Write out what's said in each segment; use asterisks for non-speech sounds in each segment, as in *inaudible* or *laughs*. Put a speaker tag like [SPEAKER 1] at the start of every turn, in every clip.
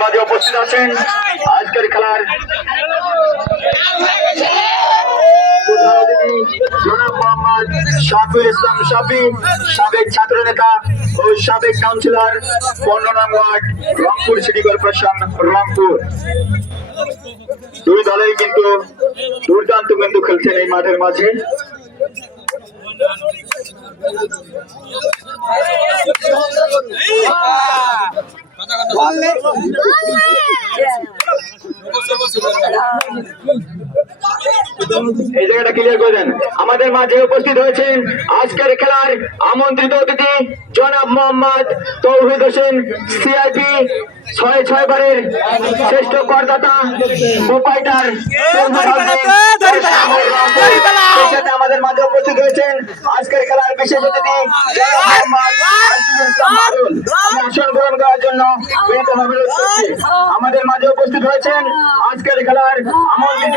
[SPEAKER 1] মাঝে উপস্থিত আছেন আজকের খেলার ইসলাম সাবেক ও সাবেক কাউন্সিলর রংপুর সিটি দুই কিন্তু দুর্দান্ত কিন্তু খেলছেন এই মাঠের মাঝে। వాళ్ళే এই জায়গাটা ক্লিয়ার করে দেন। আমাদের মাঝে উপস্থিত হয়েছেন আজকের খেলার আমন্ত্রিত অতিথি জনাব মোহাম্মদ তৌহিদ হোসেন সিআইপি ছয় ছয় বারের শ্রেষ্ঠ করদাতা প্রোপাইটার আমাদের মাঝে উপস্থিত হয়েছেন আজকের খেলার বিশেষ অতিথি আসন গ্রহণ করার জন্য। আমাদের মাঝে উপস্থিত হয়েছেন আজকের খেলার আমন্ত্রিত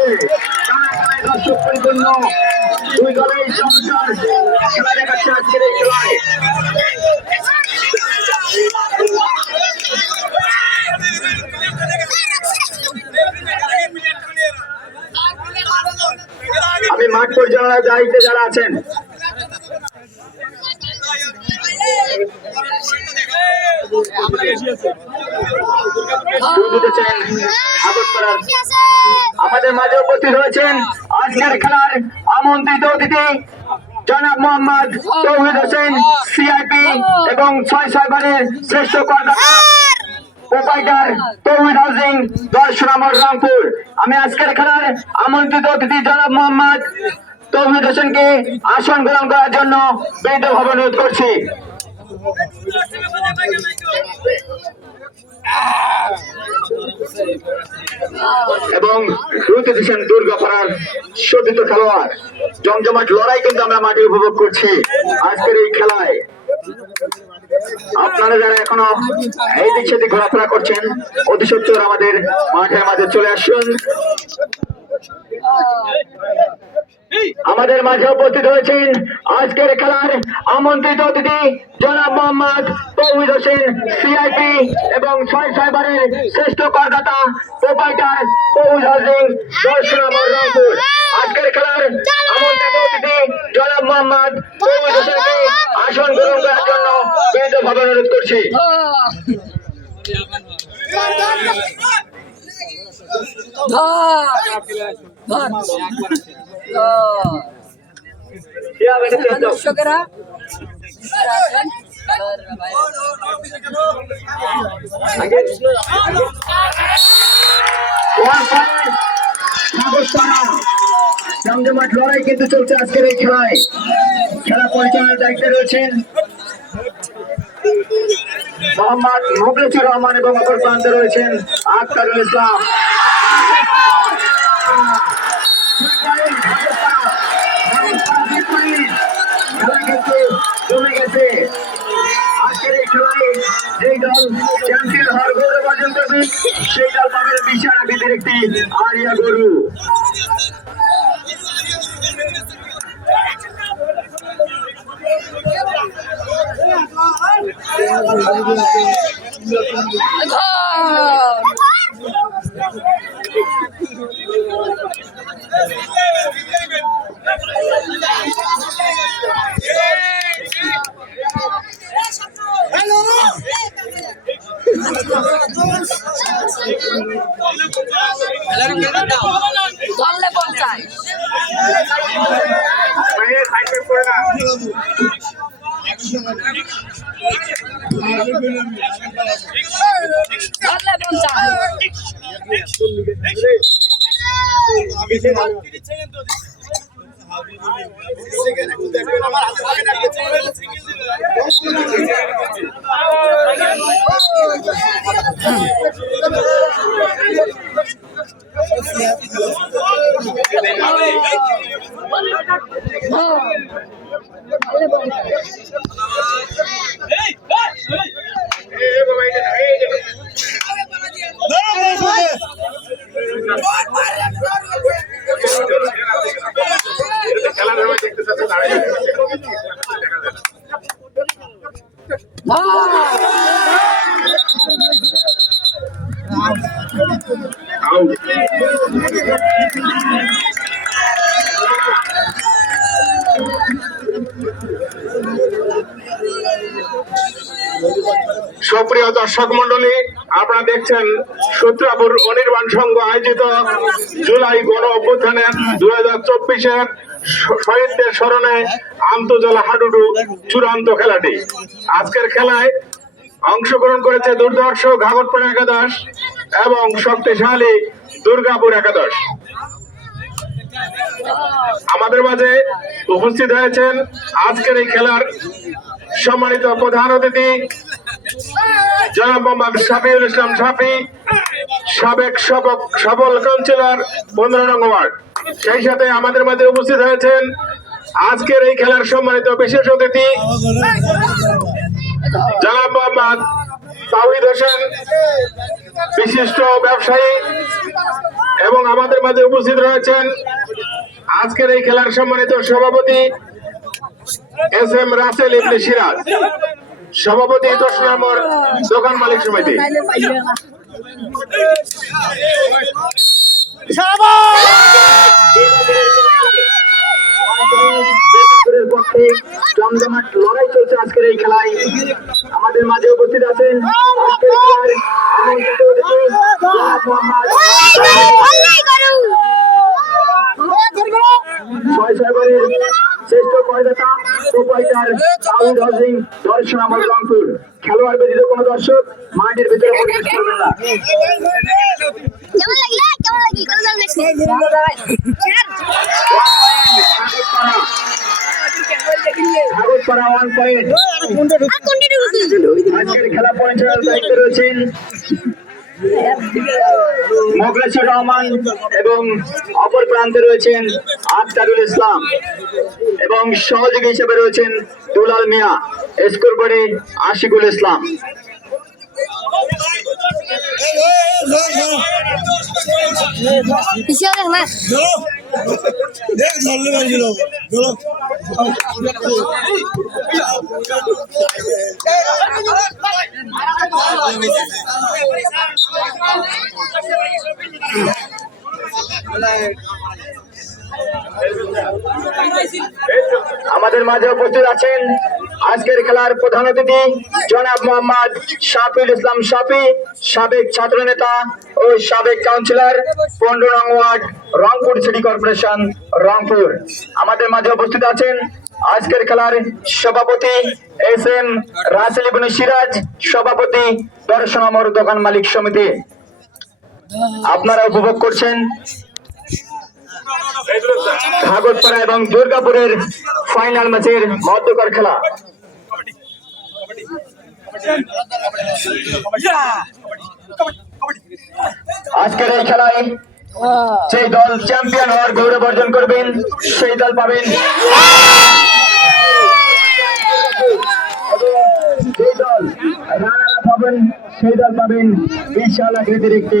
[SPEAKER 1] তৌহিদ হাসিন দর্শন আমর রংপুর দুই দলের সংসার খেলা দেখাচ্ছে আজকের এই খেলায় আমি মাঠ পরিচালনার দায়িত্বে যারা আছেন দুধ দিতেছেন আগরপাড়ার আমাদের মাঝে উপস্থিত হয়েছেন আজকের খেলার আমন্ত্রিত অতিথি, জনাব মোহাম্মদ তৌহিদ হোসেন সিআইপি এবং ছয় ছয় বারের শ্রেষ্ঠ করদাতা প্রোপাইটার তৌহিদ হাউজিং, দর্শন আমার রংপুর। আমি আজকের খেলার আমন্ত্রিত অতিথি, জনাব মোহাম্মদ তৌহিদ হোসেনকে আসন গ্রহণ করার জন্য বিনীতভাবে অনুরোধ করছি। এবং রুতে দিচ্ছেন দুর্গাপাড়ার শোধিত খেলোয়াড়। জমজমাট লড়াই কিন্তু আমরা মাঠে উপভোগ করছি আজকের এই খেলায়। আপনারা যারা এখনও এই দিক সেদিক ঘোরাফেরা করছেন অতি আমাদের মাঠে মাঝে চলে আসুন। আমাদের মাঝে উপস্থিত হয়েছেন আজকের খেলার আমন্ত্রিত অতিথি জনাব মোহাম্মদ তৌহিদ হোসেন সিআইপি এবং ছয় ছয় বারের শ্রেষ্ঠ করদাতা প্রোপাইটার তৌহিদ হাসিং দর্শন আজকের খেলার আমন্ত্রিত অতিথি জনাব মোহাম্মদ তৌহিদ হোসেনকে আসন গ্রহণ করার জন্য বিনীতভাবে অনুরোধ করছি। জমজমাট লড়াই কিন্তু চলছে আজকের এই খেলায় খেলা পরিচালনার দায়িত্বে রয়েছেন মোহাম্মদ মুখলেসুর রহমান এবং অপর প্রান্তে রয়েছেন আখতারুল ইসলাম। সেই দল পাবে বিশাল আকৃতির একটি আরিয়া গরু।
[SPEAKER 2] ধরলে Hey, hey, hey!
[SPEAKER 3] সুপ্রিয় দর্শক মন্ডলী আপনারা দেখছেন সূত্রাপুর অনির্বাণ সংঘ আয়োজিত জুলাই গণ অভ্যুত্থানের দুই হাজার চব্বিশের শহীদদের স্মরণে আন্তজেলা হাডুডু চূড়ান্ত খেলাটি। আজকের খেলায় অংশগ্রহণ করেছে দুর্ধর্ষ ঘাগরপুর একাদশ এবং শক্তিশালী দুর্গাপুর একাদশ। আমাদের মাঝে উপস্থিত হয়েছেন আজকের এই খেলার সম্মানিত প্রধান অতিথি, জনাব মোহাম্মদ শাফিউল ইসলাম শাফি সাবেক সবল কাউন্সিলর পনেরো ওয়ার্ড। সেই সাথে আমাদের মাঝে উপস্থিত হয়েছেন আজকের এই খেলার সম্মানিত বিশেষ অতিথি, জনাব মোহাম্মদ তাহিদ হোসেন, বিশিষ্ট ব্যবসায়ী এবং আমাদের মাঝে উপস্থিত রয়েছেন আজকের এই খেলার সম্মানিত সভাপতি এস এম রাসেল ইবনে সিরাজ। সভাপতি দশ নম্বর দোকান মালিক সমিতি।
[SPEAKER 1] জমজমাট লড়াই চলছে আজকের এই খেলায় আমাদের মাঝে উপস্থিত আছেন ছয় সাগরের শ্রেষ্ঠ করদাতা প্রোপাইটার তাহিদ হোসেন দর্শন আমার রংপুর। খেলোয়াড় ব্যতীত কোনো দর্শক মাঠের ভিতরে প্রবেশ করবেন না। পয়েন্ট। খেলা দায়িত্বে রয়েছেন মোগলেশ্বর রহমান এবং অপর প্রান্তে রয়েছেন আখতারুল ইসলাম এবং সহযোগী হিসেবে রয়েছেন দুলাল মিয়া স্কোর বোর্ডে আশিকুল ইসলাম। আমাদের মাঝে উপস্থিত আছেন আজকের খেলার প্রধান অতিথি জনাব মোহাম্মদ শাফিউল ইসলাম শাফি, সাবেক ছাত্র নেতা ও সাবেক কাউন্সিলর, পনেরো রং ward, Rangpur city corporation, Rangpur. আমাদের মাঝে উপস্থিত আছেন আজকের খেলার সভাপতি এস এম রাসেল সিরাজ, সভাপতি দর্শন দোকান মালিক সমিতি। আপনারা উপভোগ করছেন ভাগতপাড়া এবং দুর্গাপুরের ফাইনাল ম্যাচের মধ্যকর খেলা। আজকের এই খেলায় সেই দল চ্যাম্পিয়ন হওয়ার গৌরব অর্জন করবেন, সেই দল পাবেন সেই দল পাবেন বিশাল আকৃতির একটি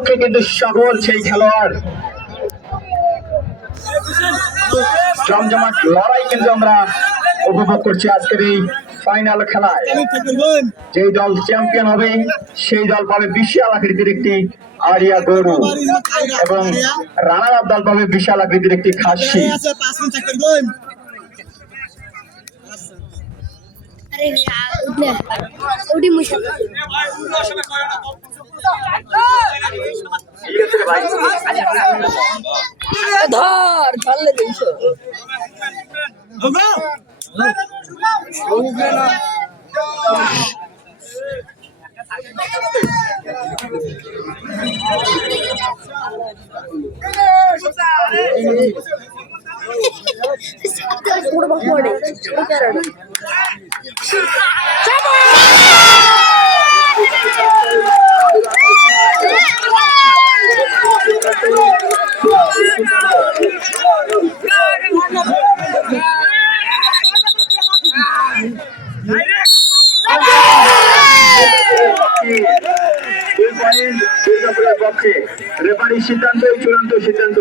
[SPEAKER 1] পক্ষে কিন্তু সবল সেই খেলোয়াড়। জমজমাট লড়াই কিন্তু আমরা উপভোগ করছি আজকের এই ফাইনাল খেলায়।
[SPEAKER 4] কেমন থাকবেন
[SPEAKER 1] যে দল চ্যাম্পিয়ন হবে, সেই দল পাবে বিশাল আকৃতির একটি আরিয়া গরু এবং রানার আপ দল পাবে বিশাল আকৃতির একটি খাসি।
[SPEAKER 5] আরে উঠলে উঠি
[SPEAKER 2] ধর ধরলে দুইশো। *laughs*
[SPEAKER 1] দুই পয়েন্ট দুর্গাপুরের পক্ষে রেফারির সিদ্ধান্তই চূড়ান্ত সিদ্ধান্ত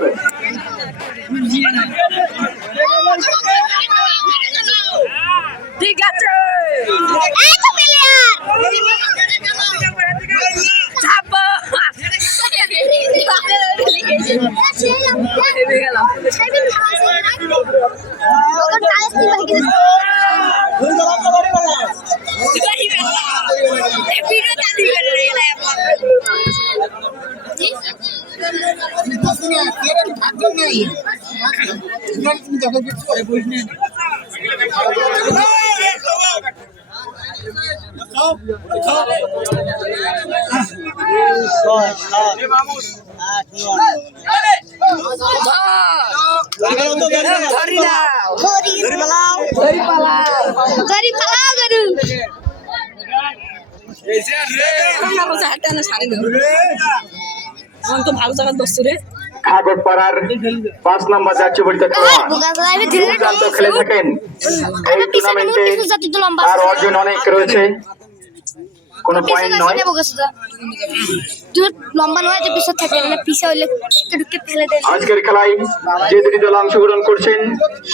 [SPEAKER 2] আমার তো ভালো জায়গা দোস্ত রে।
[SPEAKER 1] খাগড় পাড়ার পাঁচ নম্বর যাচ্ছে বলিতে খেলোয়াড়। খেলে থাকেন। এই টুর্নামেন্টে তার অর্জন অনেক রয়েছে। কোনো পয়েন্ট নয়।
[SPEAKER 5] লম্বা নয় যে পিছনে থাকে। মানে পিছে হইলে ফেলে দেয়।
[SPEAKER 1] আজকের খেলায় যে দুটি দল অংশগ্রহণ করছেন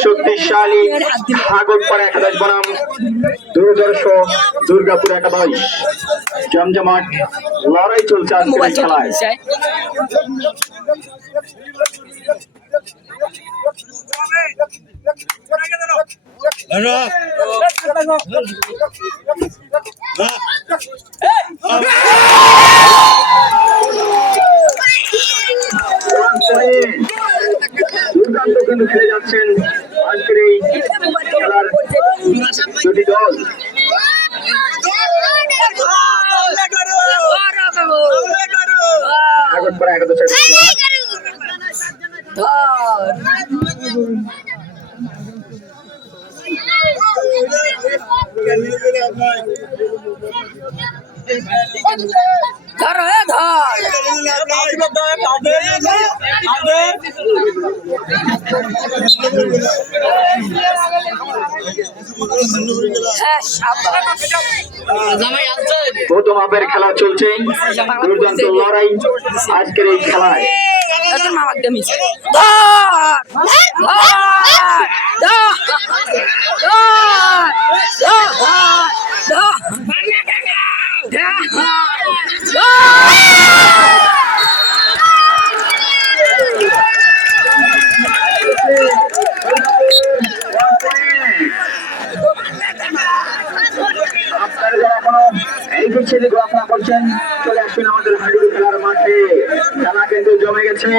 [SPEAKER 1] শক্তিশালী সাগরপাড়া একাদশ বনাম দুর্দর্শ দুর্গাপুর একাদশ। জমজমাট লড়াই চলছে আজকের
[SPEAKER 2] মোবাইল
[SPEAKER 1] খেলায়। দুর্দান্ত কিন্তু খেলে যাচ্ছেন আজকের এই খেলার দুটি দল প্রথম হাফের খেলা চলছে দুর্দান্ত লড়াই আজকের এই খেলায়
[SPEAKER 2] মামা একদম মিছে ধর ধর ধর ধর
[SPEAKER 1] আপনারা যারা এখনও দিচ্ছে ঘোরাফেরা করছেন। চলে আসবেন আমাদের হাডুডু খেলার মাঠে। খেলা কিন্তু জমে গেছে।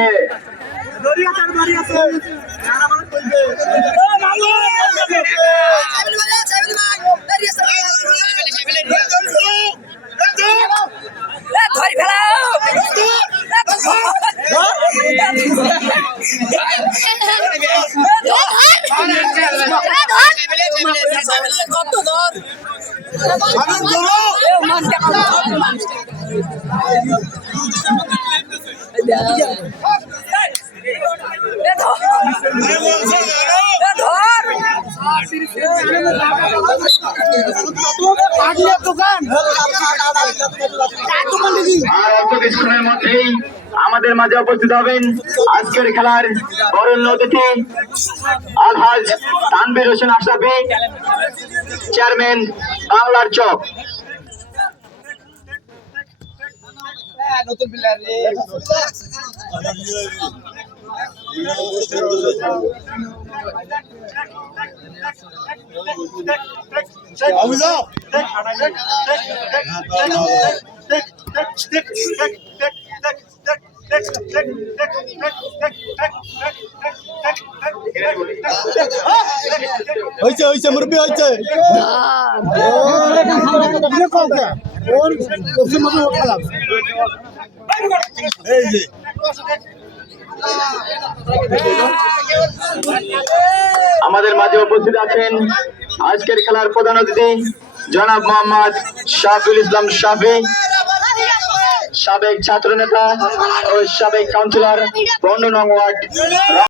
[SPEAKER 2] কত ধর
[SPEAKER 1] মাঝে উপস্থিত হবেন। আজকের খেলার বরণ্য অতিথি আলহাজ তানবির হোসেন আশরাফি, চেয়ারম্যান বাংলার চক।
[SPEAKER 4] যাও হয়েছে হয়েছে মুরব্বী হয়েছে
[SPEAKER 1] আমাদের মাঝে উপস্থিত আছেন আজকের খেলার প্রধান অতিথি জনাব মোহাম্মদ শাহুল ইসলাম শাফি। সাবেক ছাত্র নেতা ও সাবেক কাউন্সিলর বন্ধু নং